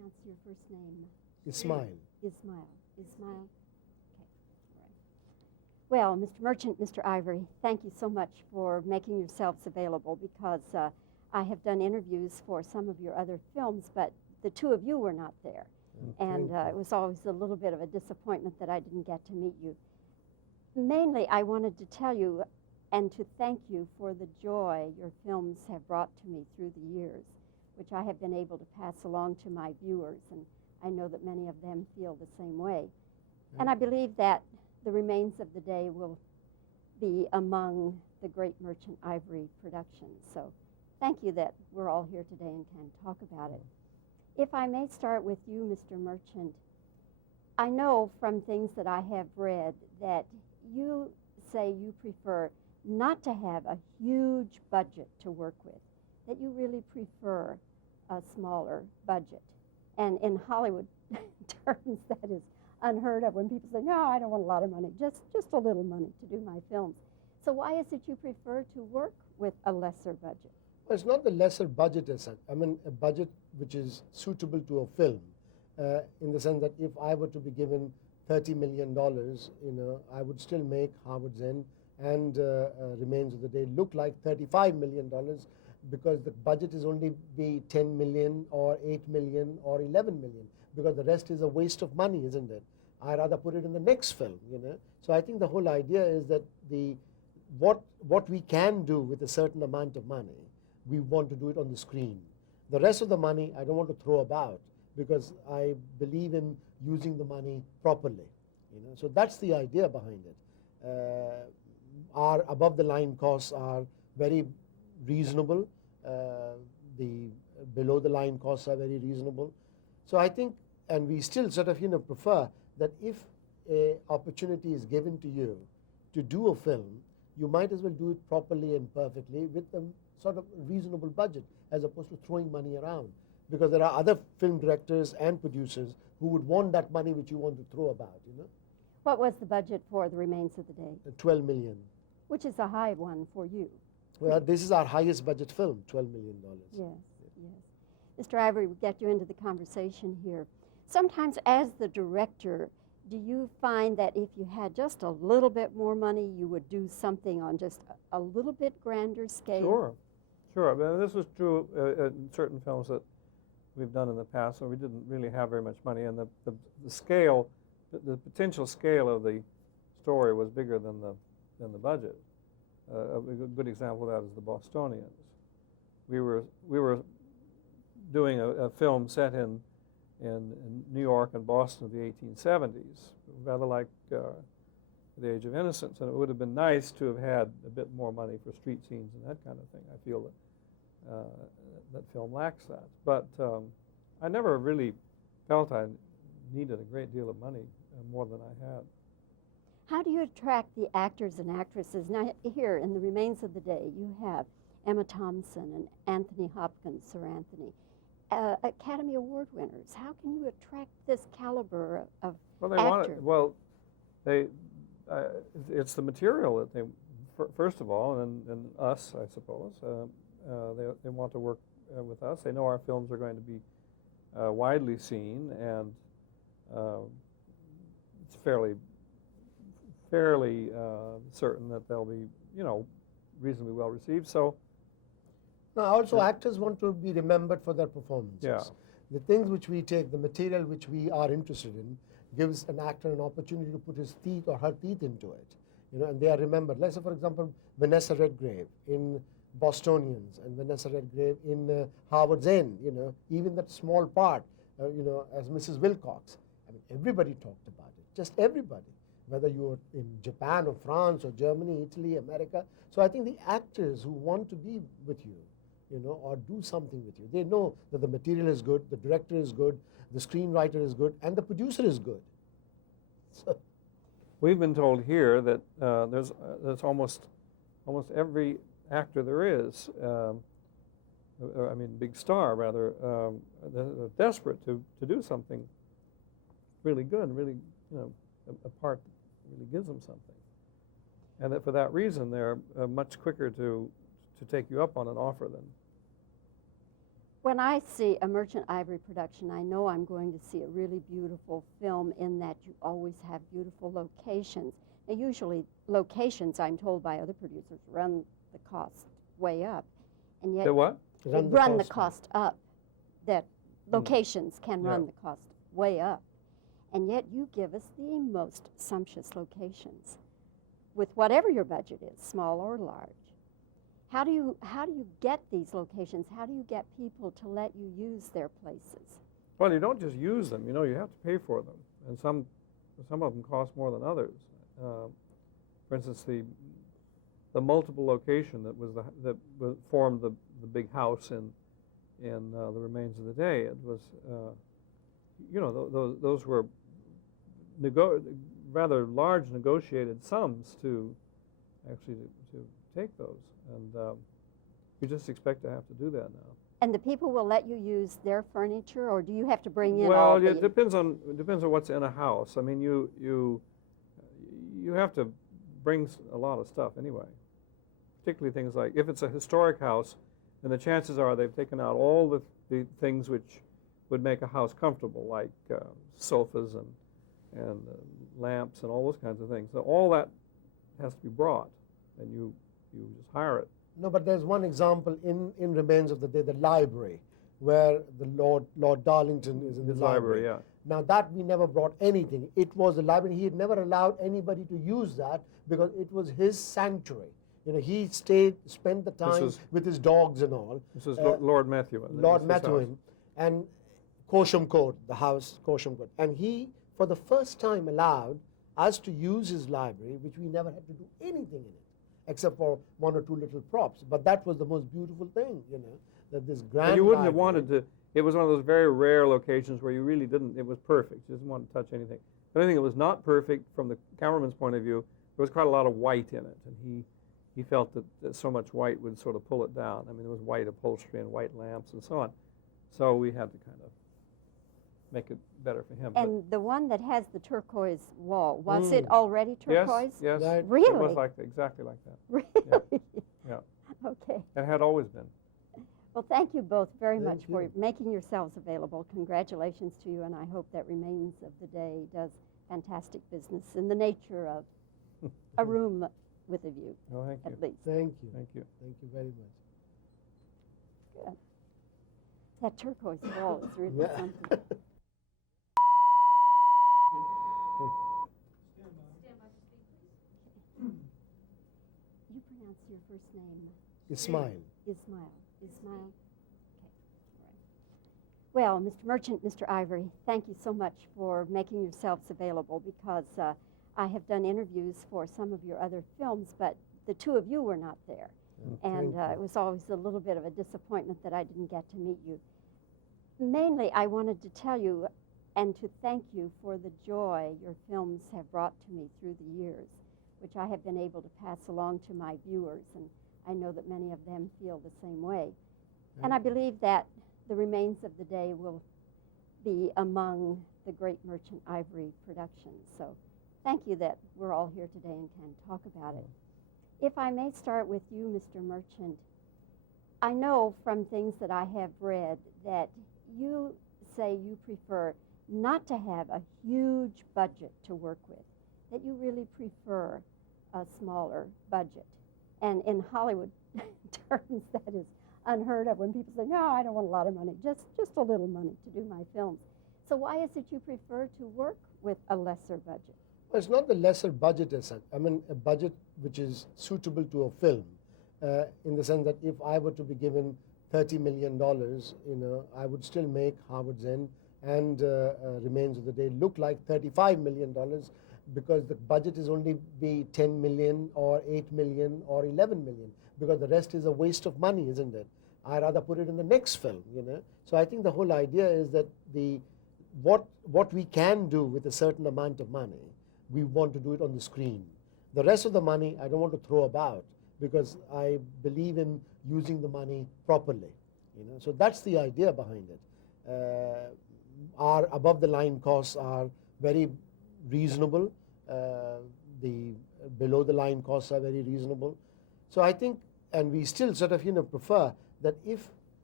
pronounce your first name? Ismail. Ismail. Ismail. Okay. All right. Well, Mr. Merchant, Mr. Ivory, thank you so much for making yourselves available, because I have done interviews for some of your other films, but the two of you were not there. And it was always a little bit of a disappointment that I didn't get to meet you. Mainly, I wanted to tell you and to thank you for the joy your films have brought to me through the years, which I have been able to pass along to my viewers, and I know that many of them feel the same way. And I believe that the remains of the day will be among the great Merchant Ivory productions. So thank you that we're all here today and can talk about it. If I may start with you, Mr. Merchant, I know from things that I have read that you say you prefer not to have a huge budget to work with, that you really prefer a smaller budget. And in Hollywood terms, that is unheard of when people say, no, I don't want a lot of money, just a little money to do my films. So why is it you prefer to work with a lesser budget? Well, it's not the lesser budget as such. I mean, a budget which is suitable to a film, in the sense that if I were to be given $30 million, I would still make Howard's End and Remains of the Day look like $35 million, because the budget is only be 10 million or 8 million or 11 million, because the rest is a waste of money, isn't it? I'd rather put it in the next film, So I think the whole idea is that what we can do with a certain amount of money, we want to do it on the screen. The rest of the money I don't want to throw about, because I believe in using the money properly. So that's the idea behind it. Our above-the-line costs are very reasonable. The below-the-line costs are very reasonable. So I think, and we still sort of prefer that if an opportunity is given to you to do a film, you might as well do it properly and perfectly with a sort of reasonable budget, as opposed to throwing money around. Because there are other film directors and producers who would want that money which you want to throw about, What was the budget for The Remains of the Day? $12 million. Which is a high one for you. Well, this is our highest budget film, $12 million. Yes, yes. Mr. Ivory, we get you into the conversation here. Sometimes as the director, do you find that if you had just a little bit more money, you would do something on just a little bit grander scale? Sure. I mean, this was true in certain films that we've done in the past, where we didn't really have very much money, and the scale, the potential scale of the story was bigger than the budget. A good example of that is The Bostonians. We were doing a film set in New York and Boston of the 1870s, rather like The Age of Innocence, and it would have been nice to have had a bit more money for street scenes and that kind of thing. I feel that that film lacks that. But I never really felt I needed a great deal of money, more than I had. How do you attract the actors and actresses? Now, here in The Remains of the Day, you have Emma Thompson and Anthony Hopkins, Sir Anthony, Academy Award winners. How can you attract this caliber of actor? It's the material that they, first of all, and us, I suppose. They want to work with us. They know our films are going to be widely seen, and it's fairly certain that they'll be, reasonably well received. So. Now, also actors want to be remembered for their performances. Yeah. The things which we take, the material which we are interested in, gives an actor an opportunity to put his teeth or her teeth into it, and they are remembered. Let's say, for example, Vanessa Redgrave in Bostonians and Vanessa Redgrave in Howard's End, even that small part, as Mrs. Wilcox. I mean, everybody talked about it, just everybody, whether you were in Japan or France or Germany, Italy, America. So I think the actors who want to be with you, or do something with you, they know that the material is good, the director is good, the screenwriter is good, and the producer is good. So. We've been told here that there's almost every actor there is, big star rather, they're desperate to do something really good, and really, a part that really gives them something. And that for that reason, they're much quicker to take you up on an offer than When I see a Merchant Ivory production, I know I'm going to see a really beautiful film in that you always have beautiful locations. Now, usually locations, I'm told by other producers, run the cost way up. And yet The what? they run the cost up. That locations can run the cost way up. And yet you give us the most sumptuous locations with whatever your budget is, small or large. How do you get these locations? How do you get people to let you use their places? Well, you don't just use them. You know, you have to pay for them, and some of them cost more than others. For instance, the multiple location that formed the big house in The Remains of the Day. It was, you know, those were rather large negotiated sums to actually to take those. And you just expect to have to do that now. And the people will let you use their furniture, or do you have to bring in all Well, the... it depends on what's in a house. I mean, you have to bring a lot of stuff anyway. Particularly things like, if it's a historic house, then the chances are they've taken out all the things which would make a house comfortable, like sofas and lamps and all those kinds of things. So all that has to be brought, and you just hire it. No, but there's one example in Remains of the Day, the library, where the Lord Darlington is in the library. Yeah. Now that we never brought anything. It was the library. He had never allowed anybody to use that because it was his sanctuary. You know, he spent the time with his dogs and all. This is Lord Methuen. Lord Methuen, and Corsham Court, the house, Corsham Court. And he, for the first time, allowed us to use his library, which we never had to do anything in it, except for one or two little props. But that was the most beautiful thing, you know, that this grand And you wouldn't have library, wanted to, it was one of those very rare locations where you really didn't, it was perfect. You didn't want to touch anything. But anything that was not perfect from the cameraman's point of view, there was quite a lot of white in it. And he felt that so much white would sort of pull it down. I mean, there was white upholstery and white lamps and so on. So we had to kind of make it better for him. And the one that has the turquoise wall, was it already turquoise? Yes. Right. Really? It was exactly like that. Really? Yeah. Okay. It had always been. Well, thank you both very Thank much for you. making yourselves available. Congratulations to you, and I hope that Remains of the Day does fantastic business in the nature of a room with a view, Well, thank you. at least. Thank you. Thank you. Thank you very much. Good. That turquoise wall is really Yeah. something. You pronounce your first name Ismail. Ismail. Ismail? Okay. All right. Well, Mr. Merchant, Mr. Ivory, thank you so much for making yourselves available, because I have done interviews for some of your other films, but the two of you were not there. And Thank it was always a little bit of a disappointment that I didn't get to meet you. Mainly, I wanted to tell you and to thank you for the joy your films have brought to me through the years, which I have been able to pass along to my viewers, and I know that many of them feel the same way. And I believe that The Remains of the Day will be among the great Merchant Ivory productions. So thank you that we're all here today and can talk about it. If I may start with you, Mr. Merchant, I know from things that I have read that you say you prefer not to have a huge budget to work with, that you really prefer a smaller budget. And in Hollywood terms, that is unheard of when people say, no, I don't want a lot of money, just a little money to do my films. So why is it you prefer to work with a lesser budget? Well, it's not the lesser budget as such. I mean, a budget which is suitable to a film, in the sense that if I were to be given $30 million, you know, I would still make Howard's End and Remains of the Day look like $35 million, because the budget is only be 10 million or 8 million or 11 million, because the rest is a waste of money, isn't it? I'd rather put it in the next film, you know. So I think the whole idea is that what we can do with a certain amount of money, we want to do it on the screen. The rest of the money I don't want to throw about, because I believe in using the money properly, you know. So that's the idea behind it. Our above-the-line costs are very reasonable. The below-the-line costs are very reasonable. So I think, and we still sort of, you know, prefer that if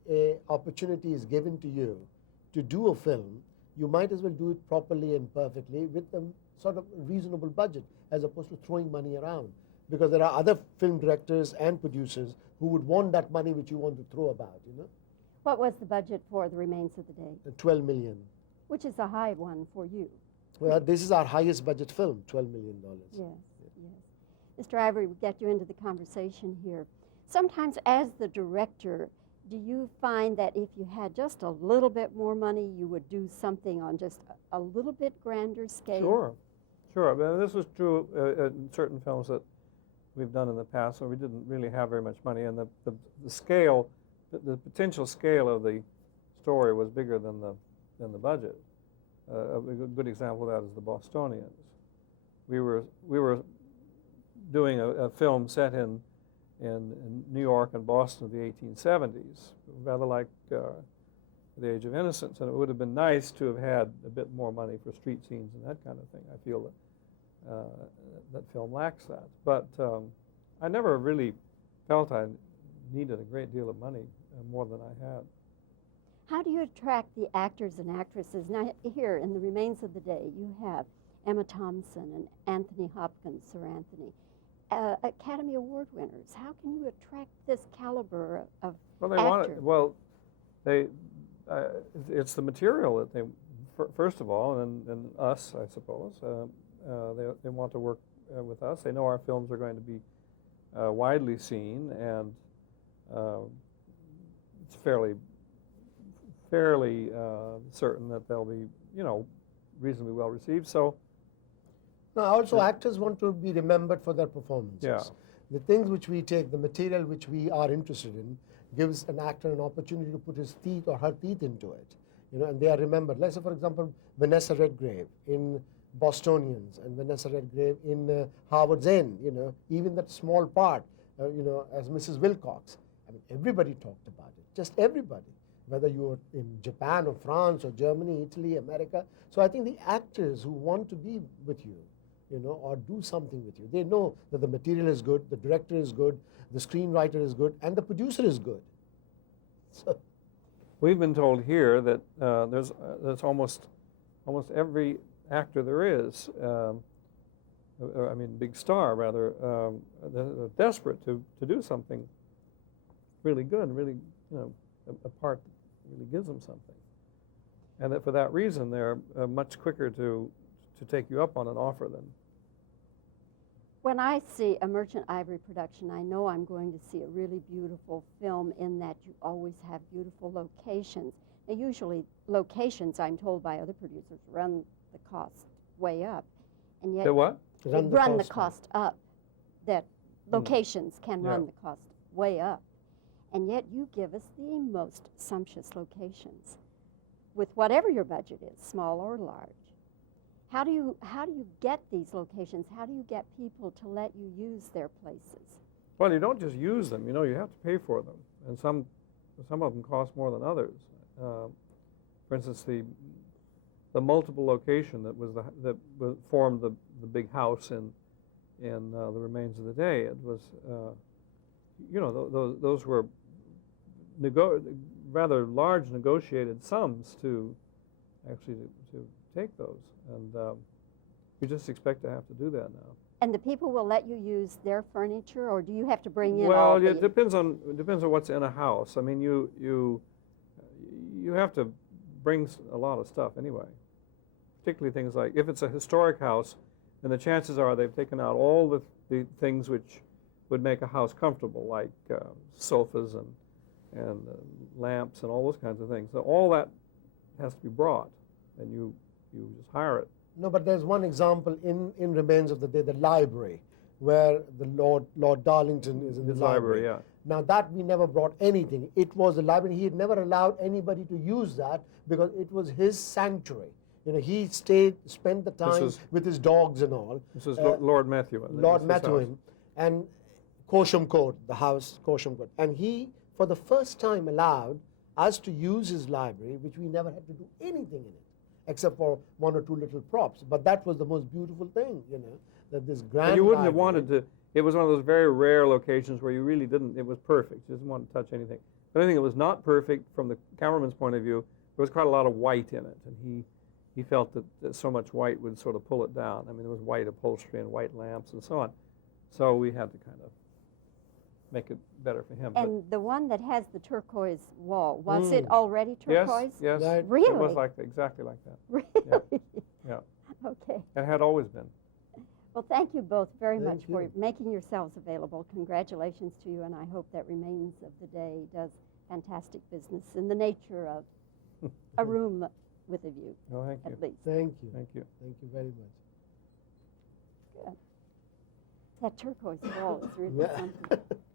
a opportunity is given to you to do a film, you might as well do it properly and perfectly with a sort of reasonable budget, as opposed to throwing money around. Because there are other film directors and producers who would want that money which you want to throw about, you know. What was the budget for The Remains of the Day? 12 million. Which is a high one for you. Well, this is our highest budget film, $12 million. Yes, yes. Mr. Ivory, we get you into the conversation here. Sometimes as the director, do you find that if you had just a little bit more money, you would do something on just a little bit grander scale? Sure, sure. I mean, this was true in certain films that we've done in the past, where we didn't really have very much money, and the scale, the potential scale of the story was bigger than the budget. A good example of that is The Bostonians. We were doing a film set in New York and Boston of the 1870s, rather like The Age of Innocence, and it would have been nice to have had a bit more money for street scenes and that kind of thing. I feel that that film lacks that. But I never really felt I needed a great deal of money, more than I had. How do you attract the actors and actresses? Now, here in The Remains of the Day, you have Emma Thompson and Anthony Hopkins, Sir Anthony, Academy Award winners. How can you attract this caliber of actor? It's the material that they, first of all, and us, I suppose. They want to work with us. They know our films are going to be widely seen, and it's fairly certain that they'll be, reasonably well received. So. Now, also actors want to be remembered for their performances. Yeah. The things which we take, the material which we are interested in, gives an actor an opportunity to put his teeth or her teeth into it, and they are remembered. Let's say, for example, Vanessa Redgrave in Bostonians and Vanessa Redgrave in Howard's End, even that small part, as Mrs. Wilcox. I mean, everybody talked about it, just everybody, whether you were in Japan or France or Germany, Italy, America. So I think the actors who want to be with you, or do something with you, they know that the material is good, the director is good, the screenwriter is good, and the producer is good. So. We've been told here that there's almost every actor there is, big star rather, they're desperate to do something really good, really, a part that really gives them something. And that for that reason, they're much quicker to take you up on an offer than. When I see a Merchant Ivory production, I know I'm going to see a really beautiful film, in that you always have beautiful locations. Now, usually locations, I'm told by other producers, run the cost way up. And yet The what? Run the cost up. That locations can run the cost way up. And yet you give us the most sumptuous locations with whatever your budget is, small or large. How do you get these locations? How do you get people to let you use their places? Well, you don't just use them. You have to pay for them, and some of them cost more than others. For instance, the multiple location that formed the big house in The Remains of the Day. It was, those were rather large negotiated sums to take those, and we just expect to have to do that now. And the people will let you use their furniture, or do you have to bring in all? Well, it depends on what's in a house. I mean, you have to bring a lot of stuff anyway. Particularly things like, if it's a historic house, then the chances are they've taken out all the things which would make a house comfortable, like sofas and lamps and all those kinds of things. So all that has to be brought, and you just hire it. No, but there's one example in Remains of the Day, the library, where the Lord Darlington is in the library. Yeah. Now that we never brought anything. It was the library. He had never allowed anybody to use that because it was his sanctuary. He spent the time with his dogs and all. This is Lord Methuen. Lord Methuen, and Corsham Court, the house Corsham Court. And he, for the first time, allowed us to use his library, which we never had to do anything in it, except for one or two little props. But that was the most beautiful thing, that this grand. And you wouldn't library, have wanted to, It was one of those very rare locations where you really didn't, it was perfect. You didn't want to touch anything. The only thing that was not perfect from the cameraman's point of view, there was quite a lot of white in it, and he felt that so much white would sort of pull it down. I mean, there was white upholstery and white lamps and so on. So we had to kind of make it better for him. And the one that has the turquoise wall, was it already Yes, turquoise? yes. Right. Really? It was exactly like that. Really? Yeah. Okay. It had always been. Well, thank you both very Thank much for you. making yourselves available. Congratulations to you, and I hope that Remains of the Day does fantastic business in the nature of a room with a view, No, thank you. at least. Thank you. Thank you. Thank you very much. Good. That turquoise wall is really Yeah. something.